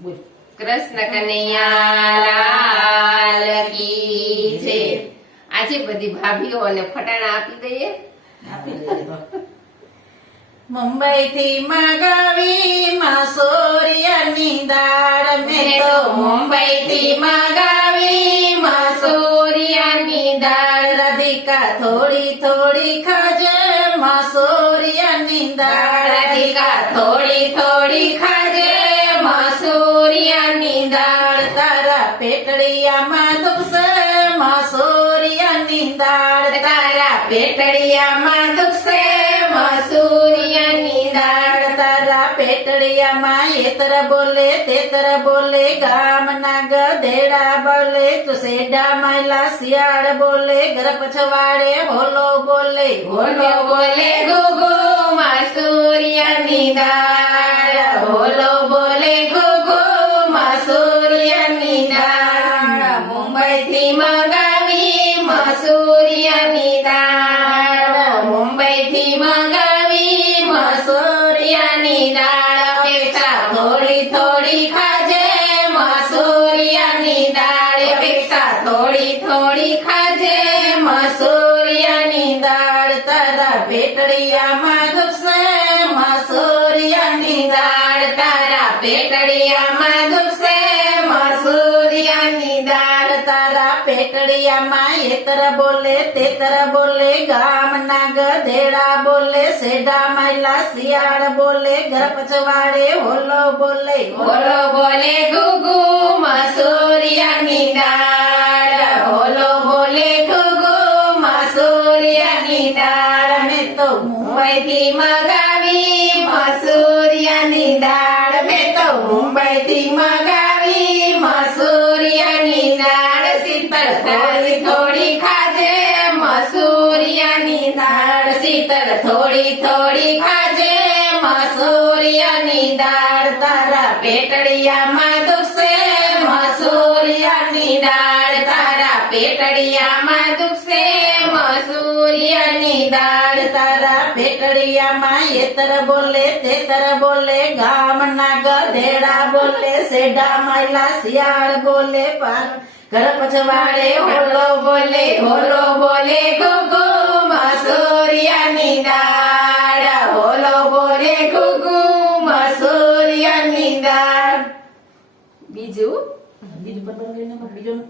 કૃષ્ણ કનૈયા લાલ કી જય। આજે બધી ભાભીઓ અને ફટાણા આપી દઈએ। મુંબઈ થી મગાવી માસોરિયાની દાળ મેં તો મુંબઈ થી મગાવી મસૂરિયાની દાળ। રાધિકા થોડી થોડી ખાજે માસોરિયાની દાળ રાધિકા થોડી થોડી ખાજે મસૂરિયાની દાળ। તારા પેટડિયામાં દુખશે માસોરિયાની દાળ તારા પેટડિયામાં દુખશે મસૂરિયાની દાળ। તારા પેટડિયામાં એતર બોલે તેતર બોલે ગામના ગધેડા બોલે ચુસેડા માયલા શિયાળ બોલે ઘર પછવાડે હોલો બોલે હોલો બોલે ગુગુ મસૂરિયાની દાળ। હોલો બોલે ગુગુ મસૂરિયાની દાળ। મુંબઈ થી મગાવી મસૂરિયાની દાળ। મુંબઈ થી મગાવી મસૂરિયાની દાળ। અપેક્ષા થોડી થોડી ખાજે મસૂરિયાની દાળ। અપેક્ષા થોડી થોડી ખાજે મસૂરિયાની દાળ। તારા પેટડિયામાં દુખશે માસોરિયાની દાળ તારા પેટડિયામાં દુખશે મસૂરિયાની દાળ। તારા પેટડિયામાં એતર બોલે તેતર બોલે ગામના ગધેડા બોલે શેઢા માયલા શિયાળ બોલે ઘર પછવાડે હોલો બોલે હોલો બોલે ગુગુ મસૂરિયાની દાળ। હોલો બોલે ગુગુ મસૂરિયાની દાળ। મેં તો મુંબઈ થી મગાવી મસૂરિયાની દાળ। મેં તો મુંબઈ થી મગાવી મસૂરિયાની દાળ। શીતળ થોડી થોડી ખાજે મસૂરિયાની દાળ। શીતળ થોડી થોડી ખાજે મસૂરિયાની દાળ। તારા પેટડિયામાં દુખશે મસૂરિયાની દાળ। તારા પેટડિયામાં દુખશે મસૂરિયાની દાળ। તારા પેટડિયામાં એતર બોલે તેતર બોલે ગામના ગધેડા બોલે શેઢા માયલા શિયાળ બોલે ઘર પછવાડે હોલો બોલે હોલો